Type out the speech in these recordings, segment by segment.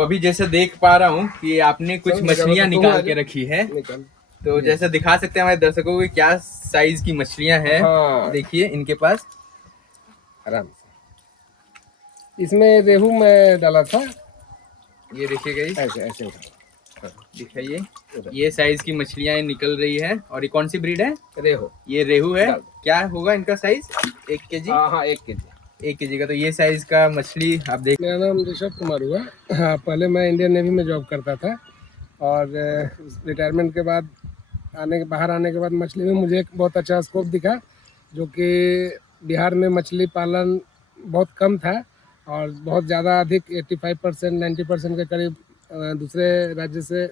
तो अभी जैसे देख पा रहा हूँ कि आपने कुछ मछलियाँ निकाल के रखी है, तो जैसे दिखा सकते हैं हमारे दर्शकों को क्या साइज की मछलियाँ हैं। हाँ, देखिए इनके पास आराम से। इसमें रेहू मैं डाला था, ये देखिए गाइस, ऐसे ऐसे दिखाइए ये साइज की मछलियाँ निकल रही है। और ये कौन सी ब्रीड है? रेहू। ये रेहू है। क्या होगा इनका साइज? 1 kg? हाँ, 1 kg। 1 kg का। तो ये साइज का मछली आप देख। मेरा नाम ऋषभ कुमार हुआ। हाँ, पहले मैं इंडियन नेवी में जॉब करता था और रिटायरमेंट के बाद बाहर आने के बाद मछली में मुझे एक बहुत अच्छा स्कोप दिखा, जो कि बिहार में मछली पालन बहुत कम था और बहुत ज़्यादा अधिक 85% 90% के करीब दूसरे राज्य से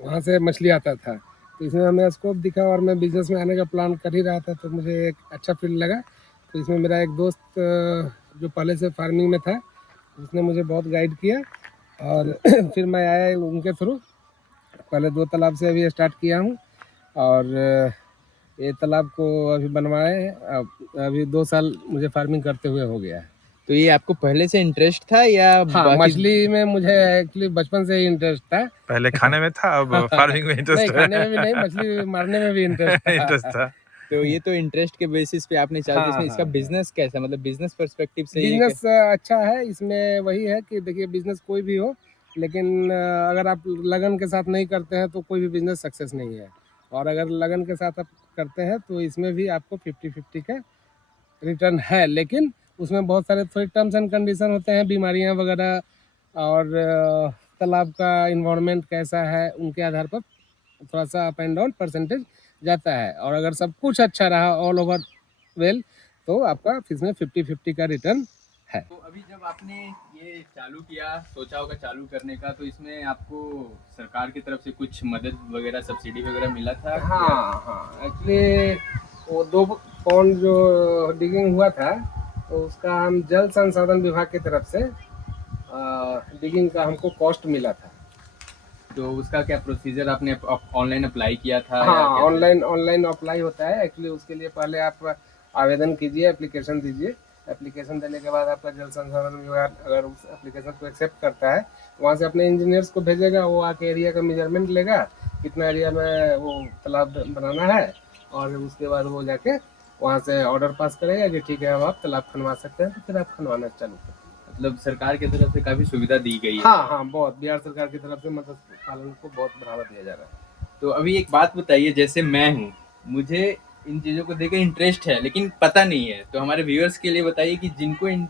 वहाँ से मछली आता था। तो इसमें हमें स्कोप दिखा और मैं बिज़नेस में आने का प्लान कर ही रहा था, तो मुझे एक अच्छा फील्ड लगा। तो इसमें मेरा एक दोस्त जो पहले से फार्मिंग में था, उसने मुझे बहुत गाइड किया और फिर मैं आया उनके थ्रू। पहले 2 तालाब से अभी स्टार्ट किया हूँ और ये तालाब को अभी बनवाए, अभी 2 साल मुझे फार्मिंग करते हुए हो गया है। तो ये आपको पहले से इंटरेस्ट था या हाँ, मछली में मुझे एक्चुअली बचपन से ही इंटरेस्ट था। पहले खाने में था, अब फार्मिंग में इंटरेस्ट नहीं, खाने में भी नहीं, मछली मारने में भी इंटरेस्ट था। इंटरेस्ट था। तो ये तो इंटरेस्ट के बेसिस पे आपने चालू। हाँ, इसमें इसका हाँ, बिजनेस कैसा, मतलब बिजनेस पर्सपेक्टिव से ये बिजनेस अच्छा है। इसमें वही है कि देखिए, बिजनेस कोई भी हो, लेकिन अगर आप लगन के साथ नहीं करते हैं तो कोई भी बिजनेस सक्सेस नहीं है। और अगर लगन के साथ आप करते हैं तो इसमें भी आपको 50-50 का रिटर्न है, लेकिन उसमें बहुत सारे थोड़े टर्म्स एंड कंडीशन होते हैं, बीमारियां वगैरह और तालाब का इन्वायरमेंट कैसा है, उनके आधार पर थोड़ा सा अप एंड डाउन परसेंटेज जाता है। और अगर सब कुछ अच्छा रहा ऑल ओवर वेल, तो आपका इसमें 50-50 का रिटर्न है। तो अभी जब आपने ये चालू किया, सोचा होगा चालू करने का, तो इसमें आपको सरकार की तरफ से कुछ मदद वगैरह, सब्सिडी वगैरह मिला था? हाँ, हाँ, एक्चुअली वो 2 पॉन्ड जो डिगिंग हुआ था, तो उसका हम जल संसाधन विभाग की तरफ से डिगिंग का हमको कॉस्ट मिला था। तो उसका क्या प्रोसीजर, आपने ऑनलाइन अप्लाई किया था? हाँ, ऑनलाइन अप्लाई होता है। एक्चुअली उसके लिए पहले आप आवेदन कीजिए, एप्लीकेशन दीजिए। एप्लीकेशन देने के बाद आपका जल संसाधन विभाग अगर उस एप्लीकेशन को एक्सेप्ट करता है, वहाँ से अपने इंजीनियर्स को भेजेगा। वो आके एरिया का मेजरमेंट लेगा, कितना एरिया में वो तालाब बनाना है, और उसके बाद वो जाके वहाँ से ऑर्डर पास करेगा कि ठीक है, अब आप तालाब खनवा सकते हैं। तो फिर आप खनवाना चालू करें। मतलब सरकार की तरफ से काफी सुविधा दी गई है। हाँ, हाँ, बहुत। बिहार सरकार की तरफ से मत्स्य पालन को बहुत बढ़ावा दिया जा रहा है। तो अभी एक बात बताइए, जैसे मैं हूँ, मुझे इन चीज़ों को देकर इंटरेस्ट है लेकिन पता नहीं है, तो हमारे व्यूअर्स के लिए बताइए कि जिनको इन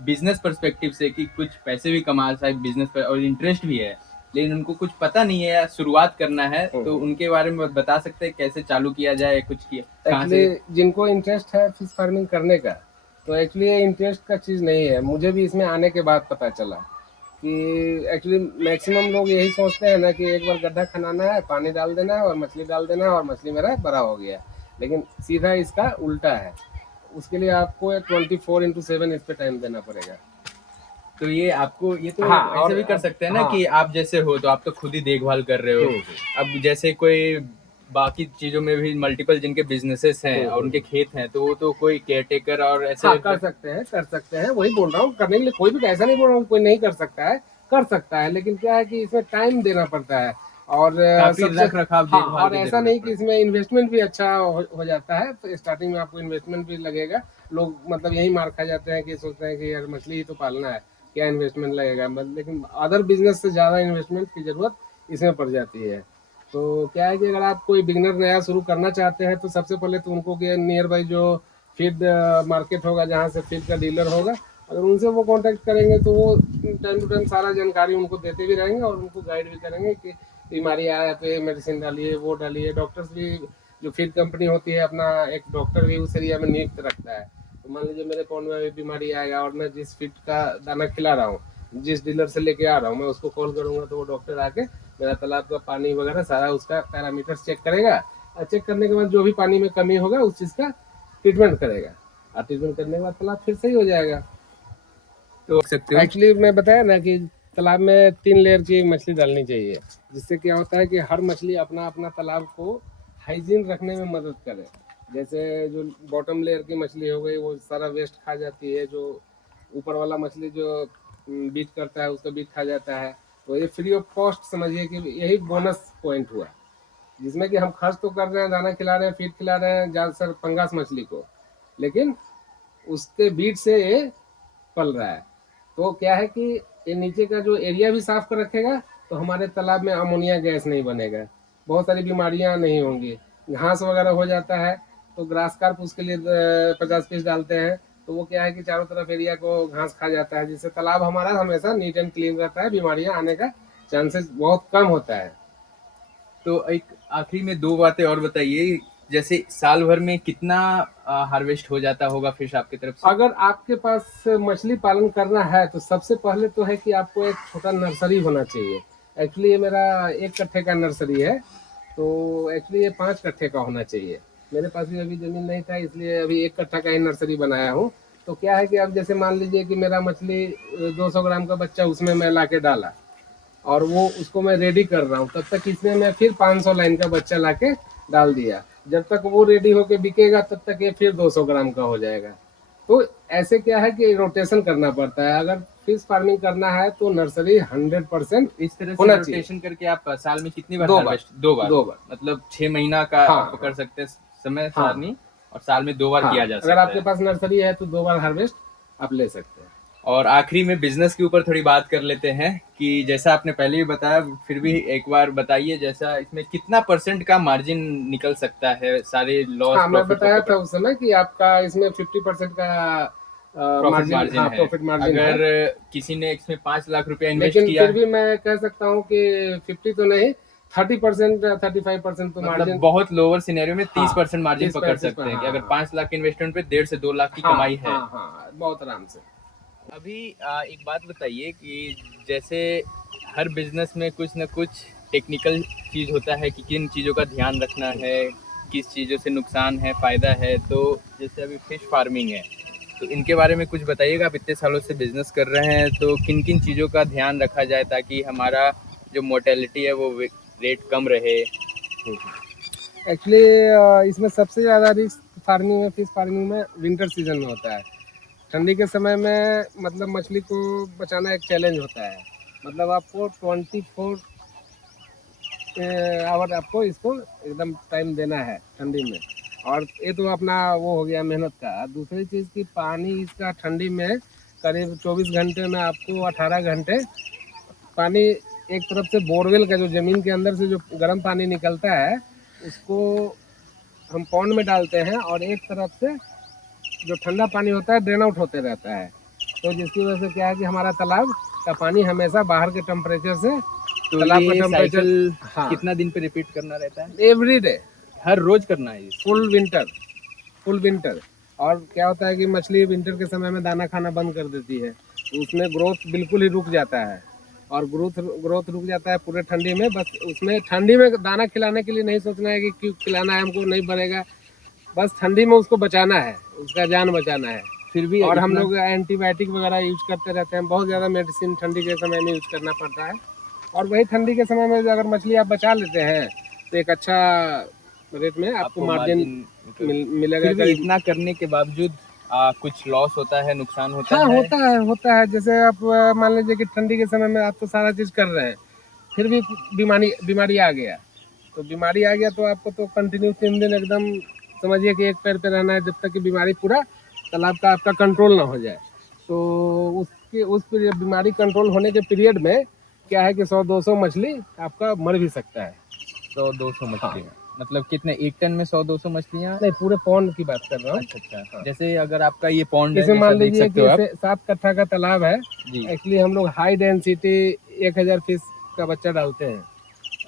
बिजनेस पर्सपेक्टिव से कि कुछ पैसे भी कमा सकते बिजनेस पर और इंटरेस्ट भी है, लेकिन उनको कुछ पता नहीं है या शुरुआत करना है, तो उनके बारे में बता सकते हैं कैसे चालू किया जाए, कुछ किया कहाँ से? एक्चुअली जिनको इंटरेस्ट है फिश फार्मिंग करने का, तो एक्चुअली ये इंटरेस्ट का चीज़ नहीं है। मुझे भी इसमें आने के बाद पता चला कि एक्चुअली मैक्सिमम लोग यही सोचते हैं ना कि एक बार गड्ढा खनाना है, पानी डाल देना है और मछली डाल देना है और मछली मेरा बड़ा हो गया। लेकिन सीधा इसका उल्टा है। उसके लिए आपको 24/7 इस पे टाइम देना पड़ेगा। तो ये आपको ये तो हाँ, ऐसे और भी कर सकते हैं ना हाँ, कि आप जैसे हो तो आप तो खुद ही देखभाल कर रहे हो। अब जैसे कोई बाकी चीजों में भी मल्टीपल जिनके बिजनेसेस हैं और उनके खेत हैं, तो वो तो कोई केयरटेकर और ऐसे हाँ, कर सकते हैं। वही बोल रहा हूँ, करने के लिए कोई भी ऐसा नहीं बोल रहा हूँ कोई नहीं कर सकता है, कर सकता है। लेकिन क्या है कि इसमें टाइम देना पड़ता है और काफी रख रखाव हाँ, देखभाल और की ऐसा जरूरत नहीं कि पड़ती है। इसमें इन्वेस्टमेंट भी अच्छा हो जाता है। तो स्टार्टिंग में आपको इन्वेस्टमेंट भी लगेगा। लोग मतलब यही मार खा जाते हैं कि सोचते हैं कि यार मछली ही तो पालना है, क्या इन्वेस्टमेंट लगेगा। लेकिन अदर बिजनेस से ज़्यादा इन्वेस्टमेंट की ज़रूरत इसमें पड़ जाती है। तो क्या है कि अगर आप कोई बिगनर नया शुरू करना चाहते हैं, तो सबसे पहले तो उनको नियर बाई जो फीड मार्केट होगा, जहाँ से फीड का डीलर होगा, अगर उनसे वो कांटेक्ट करेंगे तो वो टाइम टू टाइम सारा जानकारी उनको देते भी रहेंगे और उनको गाइड भी करेंगे कि बीमारी आया तो ये मेडिसिन डालिए, वो डालिए। डॉक्टर्स भी, जो फीड कंपनी होती है, अपना एक डॉक्टर भी उस एरिया में नियुक्त रखता है। तो मान लीजिए मेरे पौन में बीमारी आएगा और मैं जिस फीड का दाना खिला रहा हूँ, जिस डीलर से लेके आ रहा हूँ, मैं उसको कॉल करूँगा तो वो डॉक्टर आके मेरा तालाब का पानी वगैरह सारा उसका पैरामीटर्स चेक करेगा। और चेक करने के बाद जो भी पानी में कमी होगा उस चीज़ का ट्रीटमेंट करेगा। और ट्रीटमेंट करने के बाद तालाब फिर सही हो जाएगा। तो सकते हो एक्चुअली मैं बताया ना कि तालाब में 3 लेयर की मछली डालनी चाहिए, जिससे क्या होता है कि हर मछली अपना अपना तालाब को हाइजीन रखने में मदद करे। जैसे जो बॉटम लेयर की मछली हो गई, वो सारा वेस्ट खा जाती है। जो ऊपर वाला मछली जो बीट करता है उसका बीट खा जाता है। तो ये फ्री ऑफ कॉस्ट समझिए कि यही बोनस पॉइंट हुआ, जिसमें कि हम खर्च तो कर रहे हैं, दाना खिला रहे हैं, फीड खिला रहे हैं ज़्यादातर पंगास मछली को, लेकिन उसके बीट से ये पल रहा है। तो क्या है कि ये नीचे का जो एरिया भी साफ कर रखेगा, तो हमारे तालाब में अमोनिया गैस नहीं बनेगा, बहुत सारी बीमारियां नहीं होंगी। घास वगैरह हो जाता है तो ग्रास कार्प उसके लिए 50 पीस डालते हैं, तो वो क्या है कि चारों तरफ एरिया को घास खा जाता है, जिससे तालाब हमारा हमेशा नीट एंड क्लीन रहता है, बीमारियां आने का चांसेस बहुत कम होता है। तो एक आखिरी में दो बातें और बताइए, जैसे साल भर में कितना हार्वेस्ट हो जाता होगा फिश आपकी तरफ से? अगर आपके पास मछली पालन करना है तो सबसे पहले तो है कि आपको एक छोटा नर्सरी होना चाहिए। एक्चुअली ये मेरा 1 कट्ठे का नर्सरी है, तो एक्चुअली ये 5 कट्ठे का होना चाहिए। मेरे पास भी अभी ज़मीन नहीं था, इसलिए अभी 1 कट्ठा का ही नर्सरी बनाया हूँ। तो क्या है कि अब जैसे मान लीजिए कि मेरा मछली 200 ग्राम का बच्चा उसमें मैं ला के डाला, और वो उसको मैं रेडी कर रहा हूँ, तब तक इसमें मैं फिर 500 लाइन का बच्चा ला के डाल दिया। जब तक वो रेडी होके बिकेगा तब तक ये फिर 200 ग्राम का हो जाएगा। तो ऐसे क्या है कि रोटेशन करना पड़ता है। अगर फिश फार्मिंग करना है तो नर्सरी 100% इस तरह से होना चाहिए। रोटेशन करके आप साल में कितनी बार 2 बार। हार्वेस्ट? 2 बार। 2 बार। मतलब 6 महीना का हाँ, आप पकड़ सकते हैं समय हाँ। सारणी, और साल में 2 बार हाँ, किया जा अगर सकता आपके है। पास नर्सरी है तो 2 बार हार्वेस्ट आप ले सकते हैं। और आखिरी में बिजनेस के ऊपर थोड़ी बात कर लेते हैं कि जैसा आपने पहले भी बताया, फिर भी एक बार बताइए, जैसा इसमें कितना % का मार्जिन निकल सकता है सारे लॉस हाँ, मैं प्रॉफिट को बताया था पकड़? उस समय कि आपका इसमें 50% का प्रॉफिट मार्जिन, मार्जिन हाँ, है। प्रॉफिट मार्जिन है। अगर किसी ने इसमें 5 लाख रुपया इन्वेस्ट लेकिन किया, फिर भी मैं कह सकता हूँ कि 50 तो नहीं, 30% 35% तो मतलब मार्जिन। बहुत लोअर सिनेरियो में हाँ, 30% मार्जिन 30 पकड़ 35 सकते हैं कि हाँ, अगर हाँ, 5 लाख इन्वेस्टमेंट पे 1.5 से 2 लाख की हाँ, कमाई है। हाँ, हाँ, बहुत आराम से। अभी एक बात बताइए कि जैसे हर बिजनेस में कुछ ना कुछ टेक्निकल चीज़ होता है कि किन चीज़ों का ध्यान रखना है, किस चीज़ों से नुकसान है, फ़ायदा है। तो जैसे अभी फिश फार्मिंग है, तो इनके बारे में कुछ बताइएगा। आप इतने सालों से बिजनेस कर रहे हैं, तो किन किन चीज़ों का ध्यान रखा जाए ताकि हमारा जो मोर्टेलिटी है वो रेट कम रहे? एक्चुअली इसमें सबसे ज़्यादा रिस्क फार्मिंग में, फिश फार्मिंग में विंटर सीजन में होता है। ठंडी के समय में मतलब मछली को बचाना एक चैलेंज होता है। मतलब आपको 24 आवर आपको इसको एकदम टाइम देना है ठंडी में। और ये तो अपना वो हो गया मेहनत का। दूसरी चीज़ की पानी इसका ठंडी में करीब 24 घंटे में आपको 18 घंटे पानी, एक तरफ से बोरवेल का जो ज़मीन के अंदर से जो गर्म पानी निकलता है उसको हम पॉन्ड में डालते हैं, और एक तरफ से जो ठंडा पानी होता है ड्रेन आउट होते रहता है। तो जिसकी वजह से क्या है कि हमारा तालाब का पानी हमेशा बाहर के टेम्परेचर से, तो तालाब का ये टेम्परेचर, साइकिल हाँ, कितना दिन पे रिपीट करना रहता है? एवरी डे, हर रोज करना है ये? Full winter, full winter. और क्या होता है कि मछली विंटर के समय में दाना खाना बंद कर देती है, तो उसमें ग्रोथ बिल्कुल ही रुक जाता है। और ग्रोथ रुक जाता है पूरे ठंडी में। बस उसमें ठंडी में दाना खिलाने के लिए नहीं सोचना है कि क्यों खिलाना है हमको, नहीं बढ़ेगा। बस ठंडी में उसको बचाना है, उसका जान बचाना है। फिर भी और हम इतना लोग एंटीबायोटिक वगैरह यूज करते रहते हैं, बहुत ज़्यादा मेडिसिन ठंडी के समय में यूज करना पड़ता है। और वही ठंडी के समय में अगर मछली आप बचा लेते हैं तो एक अच्छा रेट में आपको मार्जिन मिलेगा। फिर भी इतना करने के बावजूद कुछ लॉस होता है, नुकसान होता हाँ, है? होता है। जैसे आप मान लीजिए कि ठंडी के समय में आप तो सारा चीज़ कर रहे हैं, फिर भी बीमारी आ गया, तो बीमारी आ गया तो आपको तो कंटिन्यू 3 दिन एकदम समझिए कि एक पैर पे रहना है, जब तक कि बीमारी पूरा तालाब का आपका कंट्रोल ना हो जाए। तो उस पीरियड बीमारी कंट्रोल होने के पीरियड में क्या है कि 100-200 मछली आपका मर भी सकता है। 100-200 मछलियाँ? मतलब कितने, 1 टन में 100-200 मछलियाँ? नहीं, पूरे पॉन्ड की बात कर रहा हूँ। अच्छा। हाँ। जैसे अगर आपका ये पॉन्ड है, इसमें जैसा मान देख लीजिए सकते कि हो आप। जैसे 7 कट्ठा का तालाब है। जी। एक्चुअली हम लोग हाई डेंसिटी 1000 फिश का बच्चा डालते हैं।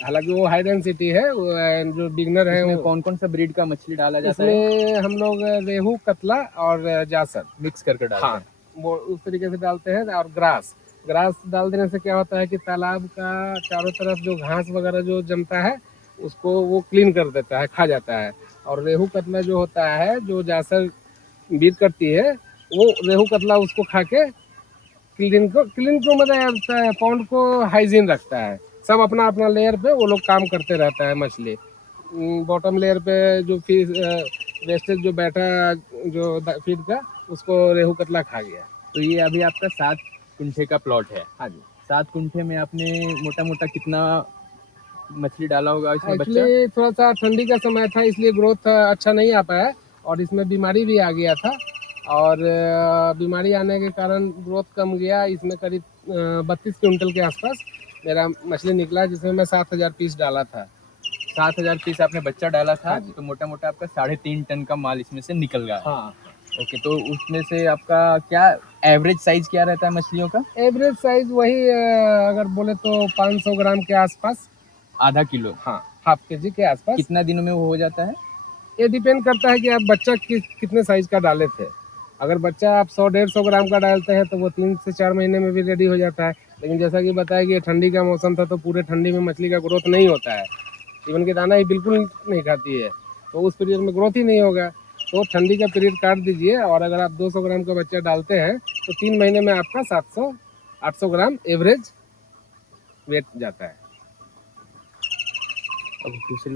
हालांकि वो हाई डेंसिटी है, जो बिगनर है इसमें कौन कौन सा ब्रीड का मछली डाला जाता है? इसमें हम लोग रेहू, कतला और जासर मिक्स करके डालते हाँ, हैं? वो उस तरीके से डालते हैं। और ग्रास डाल देने से क्या होता है कि तालाब का चारों तरफ जो घास वगैरह जो जमता है उसको वो क्लीन कर देता है, खा जाता है। और रेहू कतला जो होता है, जो जासर बीट करती है, वो रेहू कतला उसको खा के क्लीन को मतलब पॉन्ड को हाइजीन रखता है। सब अपना अपना लेयर पे वो लोग काम करते रहता है मछली। बॉटम लेयर पे जो फिश वेस्टेज जो बैठा जो फीड का, उसको रेहू कतला खा गया। तो ये अभी आपका 7 कुंठे का प्लॉट है। हाँ जी। 7 कुंठे में आपने मोटा मोटा कितना मछली डाला होगा इसमें बच्चा? एक्चुअली थोड़ा सा ठंडी का समय था, इसलिए ग्रोथ अच्छा नहीं आ पाया और इसमें बीमारी भी आ गया था और बीमारी आने के कारण ग्रोथ कम गया। इसमें करीब 32 क्विंटल के आसपास मेरा मछली निकला, जिसमें मैं 7,000 पीस डाला था। 7,000 पीस आपने बच्चा डाला था, हाँ जी। तो मोटा मोटा आपका 3.5 टन का माल इसमें से निकल गया। हाँ। ओके, तो उसमें से आपका क्या एवरेज साइज क्या रहता है मछलियों का? एवरेज साइज वही अगर बोले तो 500 ग्राम के आसपास। आधा किलो। हाँ, हाफ केजी के आसपास। कितना दिनों में वो हो जाता है? ये डिपेंड करता है कि आप बच्चा कितने साइज का डाले थे। अगर बच्चा आप 100-150 ग्राम का डालते हैं तो वो 3 से 4 महीने में भी रेडी हो जाता है। लेकिन जैसा कि बताया कि ये ठंडी का मौसम था, तो पूरे ठंडी में मछली का ग्रोथ नहीं होता है। इवन के दाना ही बिल्कुल नहीं खाती है, तो उस पीरियड में ग्रोथ ही नहीं होगा। तो ठंडी का पीरियड काट दीजिए और अगर आप 200 ग्राम का बच्चा डालते हैं तो 3 महीने में आपका 700-800 ग्राम एवरेज वेट जाता है। अब दूसरी